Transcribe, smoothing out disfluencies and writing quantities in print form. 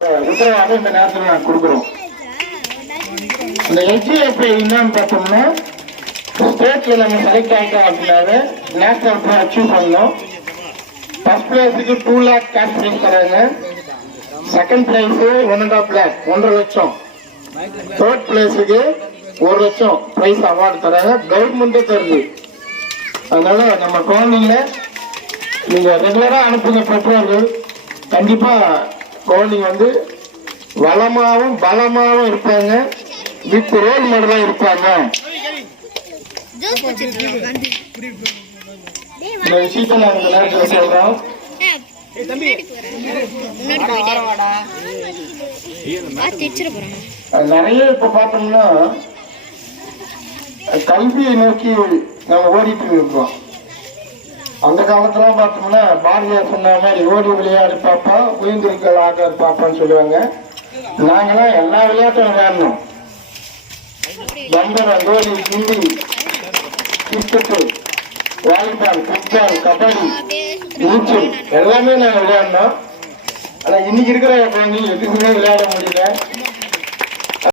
உத்தரவாதம் இந்த நேரத்தில் நான் கொடுக்குறோம். இந்த HFA என்னன்னு பார்த்தோம்னா ஸ்டேட்ல நம்ம செலக்ட் ஆகிட்டோம் அப்படின்னாவே நேஷனல் அச்சீவ் பண்ணோம். ஃபர்ஸ்ட் பிளேஸுக்கு 2 lakh கேஷ் பிரைஸ் தராங்க. செகண்ட் பிரைஸ் 1.5 lakh 1.5 லட்சம். தேர்ட் பிளேஸுக்கு 1 லட்சம் பிரைஸ் அவார்டு தராங்க. கவர்மெண்டே தருது. அதனால நம்ம குழந்தைங்க நீங்க ரெகுலரா அனுப்புங்க. பெற்றோர்கள் கண்டிப்பா குழந்தைங்க வந்து வளமாவும் பலமாவும் இருப்பாங்க. வித் ரோல் மாடலா இருப்பாங்க. இந்த விஷயத்தை நான் இந்த நேரத்தில் சொல்றோம். நிறைய இப்ப பார்த்தோம்னா கல்வியை நோக்கி நம்ம ஓடிட்டு இருக்கோம். அந்த காலத்துல பார்த்தோம்னா பாரதியார் சொன்ன மாதிரி ஓடி விளையாடு பாப்பா உயர்ந்திருக்கல் ஆகாது பாப்பான்னு சொல்லுவாங்க. நாங்களாம் எல்லா விளையாட்டும் விளையாடணும். பம்பர், கோலி, கிண்டி, கிரிக்கெட்டு, வாலிபால், ஃபுட்பால், கபடி, நீச்சல் எல்லாமே நாங்கள் விளையாடணும். ஆனா இன்னைக்கு இருக்கிற குழந்தைங்க எதுக்குமே விளையாட முடியல.